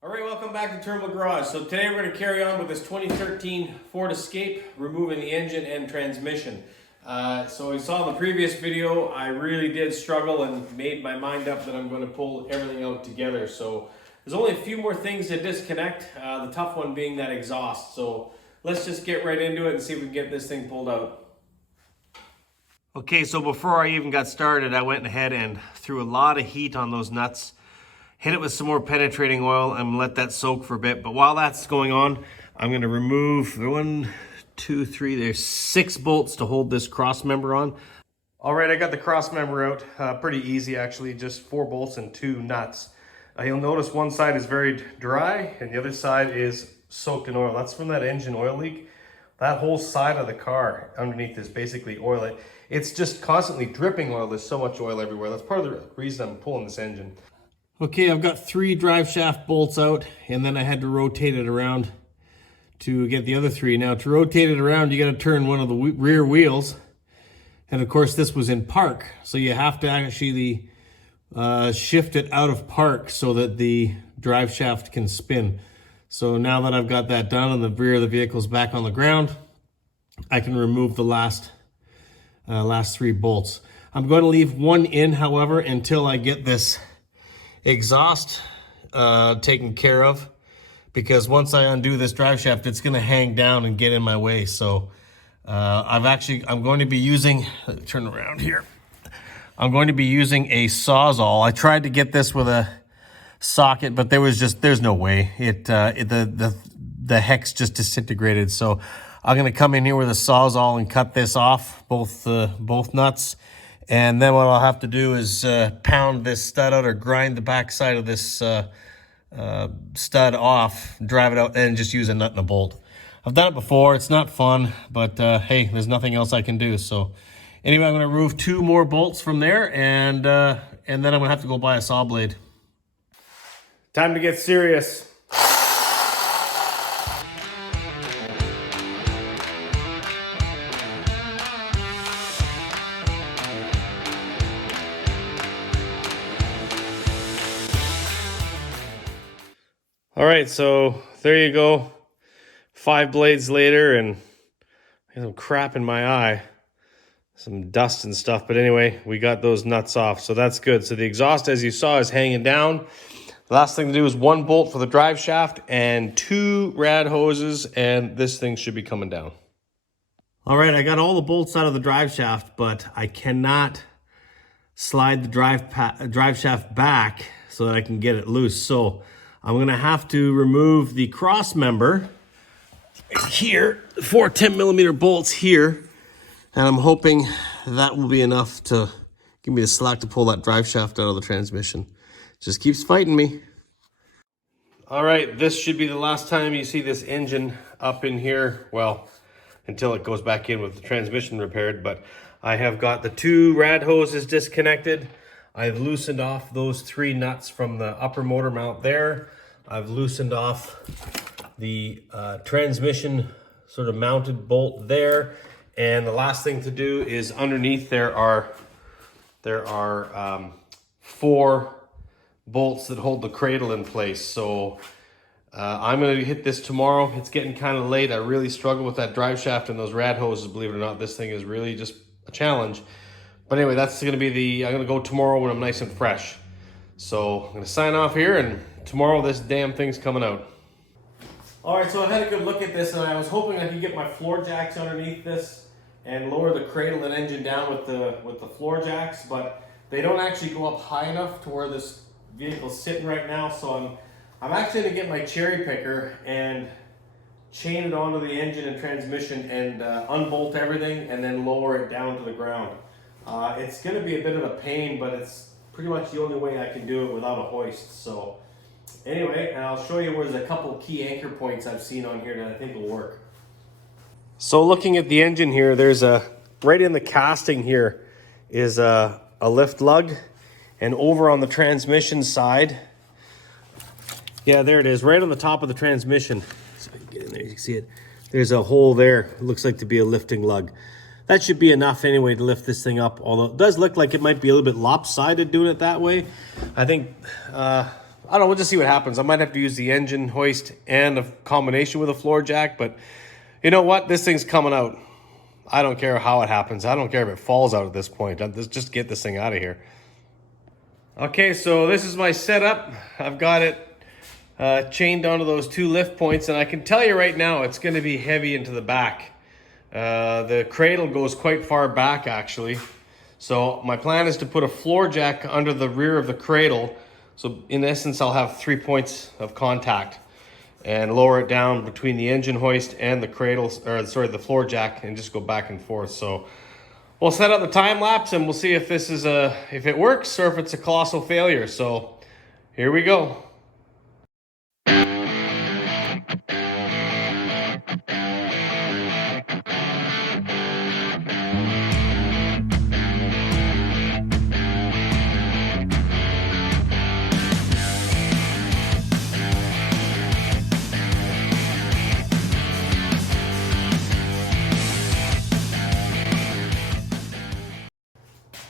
All right, welcome back to Turnbull Garage. So today we're going to carry on with this 2013 Ford Escape, removing the engine and transmission. So we saw in the previous video, I really did struggle and made my mind up that I'm going to pull everything out together. So there's only a few more things to disconnect, the tough one being that exhaust. So let's just get right into it and see if we can get this thing pulled out. Okay, so before I even got started, I went ahead and threw a lot of heat on those nuts. Hit it with some more penetrating oil and let that soak for a bit. But while that's going on, I'm going to remove there's 6 bolts to hold this cross member on. All right, I got the cross member out. Pretty easy actually, just 4 bolts and 2 nuts. You'll notice one side is very dry and the other side is soaked in oil. That's from that engine oil leak. That whole side of the car underneath is basically oil. It's just constantly dripping oil. There's so much oil everywhere. That's part of the reason I'm pulling this engine. Okay, I've got 3 drive shaft bolts out, and then I had to rotate it around to get the other 3. Now, to rotate it around, you got to turn one of the rear wheels, and of course, this was in park, so you have to actually shift it out of park so that the drive shaft can spin. So now that I've got that done and the rear of the vehicle's back on the ground, I can remove the last 3 bolts. I'm going to leave one in, however, until I get this exhaust taken care of, because once I undo this drive shaft, it's going to hang down and get in my way. So I'm going to be using, turn around here. I'm going to be using a Sawzall. I tried to get this with a socket, but there's no way. The hex just disintegrated. So I'm going to come in here with a Sawzall and cut this off, both nuts. And then what I'll have to do is pound this stud out or grind the back side of this stud off, drive it out, and just use a nut and a bolt. I've done it before. It's not fun, but hey, there's nothing else I can do. So anyway, I'm going to remove 2 more bolts from there, and then I'm going to have to go buy a saw blade. Time to get serious. All right, so there you go. 5 blades later, and I got some crap in my eye, some dust and stuff. But anyway, we got those nuts off, so that's good. So the exhaust, as you saw, is hanging down. The last thing to do is 1 bolt for the drive shaft and 2 rad hoses, and this thing should be coming down. All right, I got all the bolts out of the drive shaft, but I cannot slide the drive shaft back so that I can get it loose. So I'm going to have to remove the cross member here, 4 10mm bolts here, and I'm hoping that will be enough to give me the slack to pull that drive shaft out of the transmission. Just keeps fighting me. All right, this should be the last time you see this engine up in here, well, until it goes back in with the transmission repaired, but I have got the 2 rad hoses disconnected. I've loosened off those 3 nuts from the upper motor mount there. I've loosened off the transmission sort of mounted bolt there. And the last thing to do is underneath there are 4 bolts that hold the cradle in place. So I'm going to hit this tomorrow. It's getting kind of late. I really struggle with that drive shaft and those rad hoses, believe it or not. This thing is really just a challenge. But anyway, that's going to be I'm going to go tomorrow when I'm nice and fresh. So I'm going to sign off here, and tomorrow this damn thing's coming out. All right, so I had a good look at this, and I was hoping I could get my floor jacks underneath this and lower the cradle and engine down with the floor jacks, but they don't actually go up high enough to where this vehicle's sitting right now. So I'm actually going to get my cherry picker and chain it onto the engine and transmission and unbolt everything and then lower it down to the ground. It's going to be a bit of a pain, but it's pretty much the only way I can do it without a hoist. So anyway, and I'll show you where there's a couple key anchor points I've seen on here that I think will work. So looking at the engine here, there's right in the casting here is a lift lug, and over on the transmission side, yeah, there it is, right on the top of the transmission. So I can get in there, you can see it. There's a hole there, it looks like to be a lifting lug. That should be enough anyway to lift this thing up, although it does look like it might be a little bit lopsided doing it that way. I think I don't know, we'll just see what happens. I might have to use the engine hoist and a combination with a floor jack, but you know what? This thing's coming out. I don't care how it happens. I don't care if it falls out at this point. Let's just get this thing out of here. Okay, so this is my setup. I've got it chained onto those 2 lift points, and I can tell you right now it's going to be heavy into the back. The cradle goes quite far back, actually. So my plan is to put a floor jack under the rear of the cradle. So in essence, I'll have 3 points of contact and lower it down between the engine hoist and the cradle, or sorry, the floor jack, and just go back and forth. So we'll set up the time lapse and we'll see if this is if it works or if it's a colossal failure. So here we go.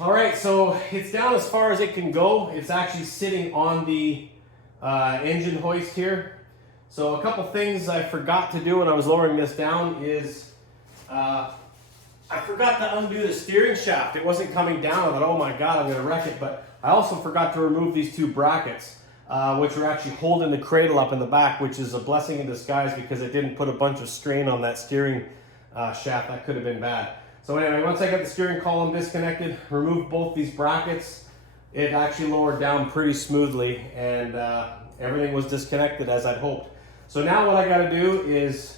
All right, so it's down as far as it can go. It's actually sitting on the engine hoist here. So a couple things I forgot to do when I was lowering this down is I forgot to undo the steering shaft. It wasn't coming down. I thought, oh my God, I'm gonna wreck it. But I also forgot to remove these 2 brackets, which were actually holding the cradle up in the back, which is a blessing in disguise because it didn't put a bunch of strain on that steering shaft. That could have been bad. So anyway, once I got the steering column disconnected, removed both these brackets, it actually lowered down pretty smoothly, and everything was disconnected as I'd hoped. So now what I gotta do is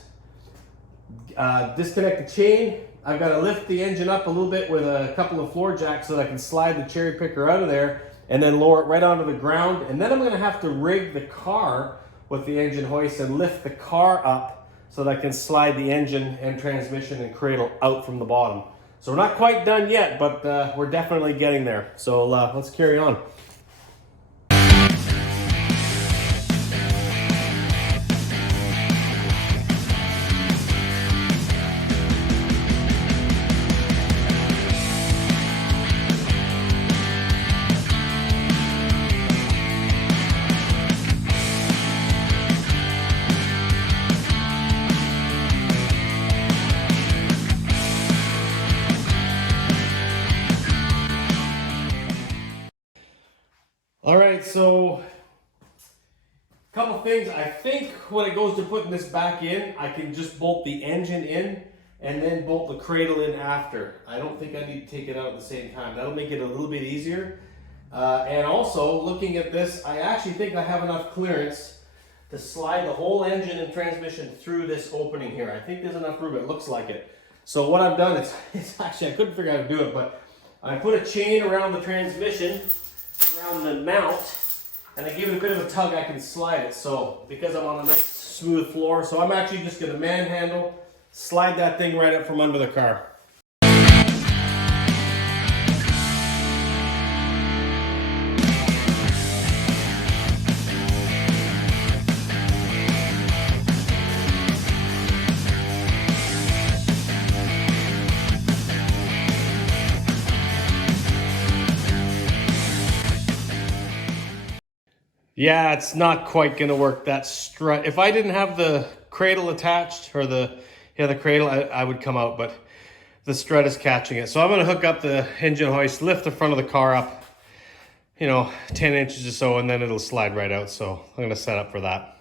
disconnect the chain. I've gotta lift the engine up a little bit with a couple of floor jacks so that I can slide the cherry picker out of there and then lower it right onto the ground. And then I'm gonna have to rig the car with the engine hoist and lift the car up so that I can slide the engine and transmission and cradle out from the bottom. So we're not quite done yet, but we're definitely getting there. So let's carry on. All right, so a couple things. I think when it goes to putting this back in, I can just bolt the engine in and then bolt the cradle in after. I don't think I need to take it out at the same time. That'll make it a little bit easier. And also, looking at this, I actually think I have enough clearance to slide the whole engine and transmission through this opening here. I think there's enough room. It looks like it. So what I've done is, it's actually, I couldn't figure out how to do it, but I put a chain around the transmission, around the mount, and I give it a bit of a tug, I can slide it. So because I'm on a nice smooth floor, so I'm actually just going to manhandle, slide that thing right up from under the car. Yeah, it's not quite gonna work, that strut. If I didn't have the cradle attached, or the cradle, I would come out, but the strut is catching it. So I'm gonna hook up the engine hoist, lift the front of the car up, 10 inches or so, and then it'll slide right out. So I'm gonna set up for that.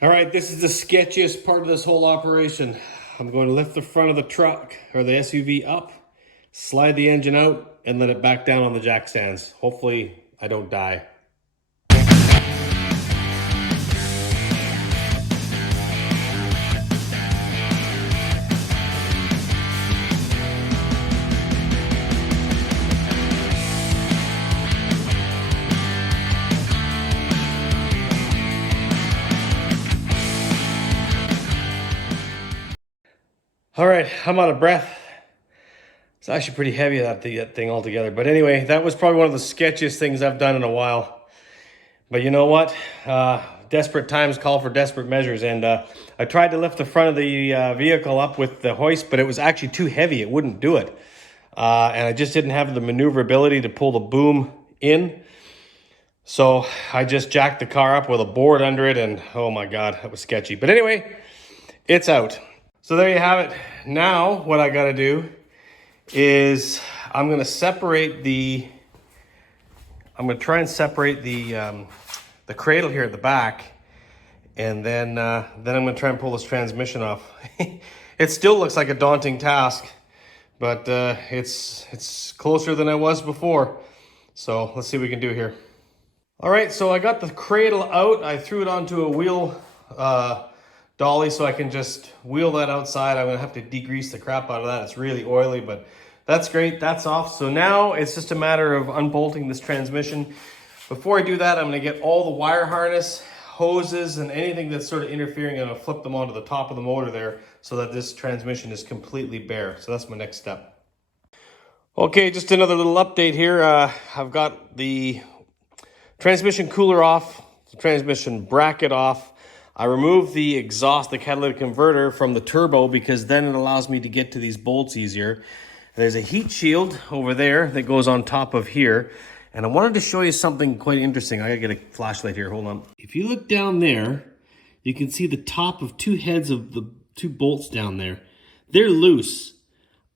All right, this is the sketchiest part of this whole operation. I'm going to lift the front of the truck, or the SUV, up, slide the engine out, and let it back down on the jack stands. Hopefully I don't die. All right, I'm out of breath. It's actually pretty heavy, that thing altogether. But anyway, that was probably one of the sketchiest things I've done in a while. But you know what? Desperate times call for desperate measures. And I tried to lift the front of the vehicle up with the hoist, but it was actually too heavy. It wouldn't do it. And I just didn't have the maneuverability to pull the boom in. So I just jacked the car up with a board under it, and oh my God, that was sketchy. But anyway, it's out. So there you have it. Now what I gotta do is I'm gonna try and separate the cradle here at the back, and then I'm gonna try and pull this transmission off. It still looks like a daunting task, but it's closer than I was before. So let's see what we can do here. All right, so I got the cradle out. I threw it onto a wheel dolly so I can just wheel that outside. I'm gonna have to degrease the crap out of that. It's really oily, but that's great, that's off. So now it's just a matter of unbolting this transmission. Before I do that, I'm gonna get all the wire harness, hoses, and anything that's sort of interfering, and I'll flip them onto the top of the motor there so that this transmission is completely bare. So that's my next step. Okay, just another little update here. I've got the transmission cooler off, the transmission bracket off. I removed the exhaust, the catalytic converter from the turbo because then it allows me to get to these bolts easier. There's a heat shield over there that goes on top of here. And I wanted to show you something quite interesting. I gotta get a flashlight here, hold on. If you look down there, you can see the top of two heads of the two bolts down there. They're loose.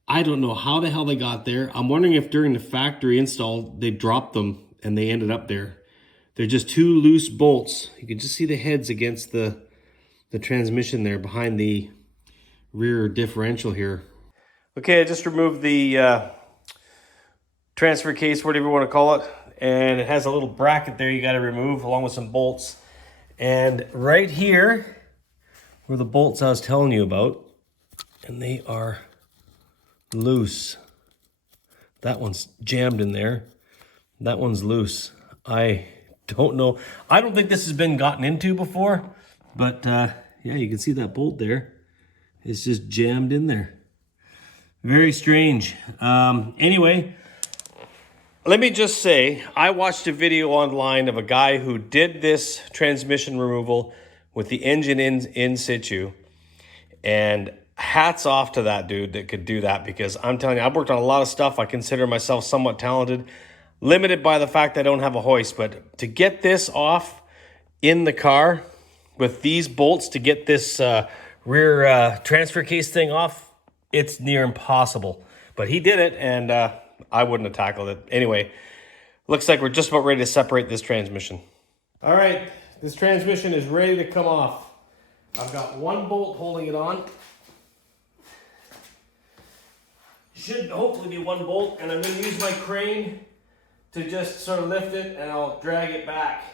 I don't know how the hell they got there. I'm wondering if during the factory install, they dropped them and they ended up there. They're just two loose bolts. You can just see the heads against the transmission there behind the rear differential here. Okay, I just removed the transfer case, whatever you want to call it. And it has a little bracket there you got to remove along with some bolts. And right here were the bolts I was telling you about. And they are loose. That one's jammed in there. That one's loose. I don't know. I don't think this has been gotten into before, but yeah, you can see that bolt there. It's just jammed in there. Very strange. Anyway, let me just say, I watched a video online of a guy who did this transmission removal with the engine in situ, and hats off to that dude that could do that, because I'm telling you, I've worked on a lot of stuff. I consider myself somewhat talented. Limited by the fact I don't have a hoist, but to get this off in the car with these bolts to get this rear transfer case thing off, it's near impossible. But he did it, and I wouldn't have tackled it. Anyway, looks like we're just about ready to separate this transmission. All right, this transmission is ready to come off. I've got one bolt holding it on. Should hopefully be one bolt, and I'm going to use my crane to just sort of lift it, and I'll drag it back.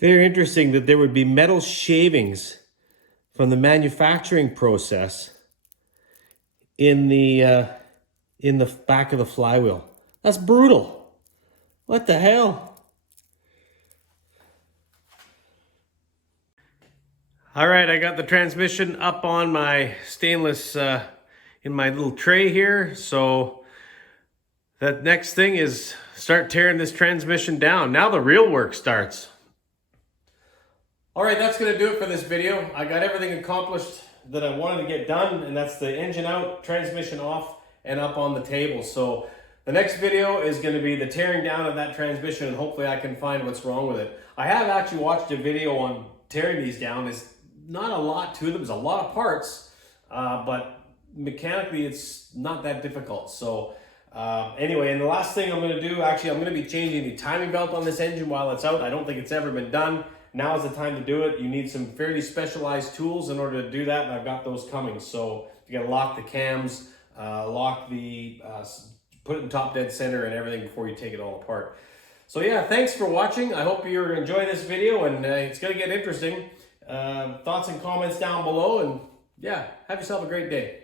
Very interesting that there would be metal shavings from the manufacturing process in the back of the flywheel. That's brutal. What the hell? All right, I got the transmission up on my stainless, in my little tray here. So that next thing is start tearing this transmission down. Now the real work starts. All right, that's gonna do it for this video. I got everything accomplished that I wanted to get done, and that's the engine out, transmission off, and up on the table. So the next video is gonna be the tearing down of that transmission, and hopefully I can find what's wrong with it. I have actually watched a video on tearing these down. There's not a lot to them, there's a lot of parts, but mechanically it's not that difficult. So anyway, and the last thing I'm gonna do, actually I'm gonna be changing the timing belt on this engine while it's out. I don't think it's ever been done. Now is the time to do it. You need some fairly specialized tools in order to do that, and I've got those coming. So you gotta lock the cams, lock the, put it in top dead center and everything before you take it all apart. So yeah, thanks for watching. I hope you're enjoying this video, and it's gonna get interesting. Thoughts and comments down below, and yeah, have yourself a great day.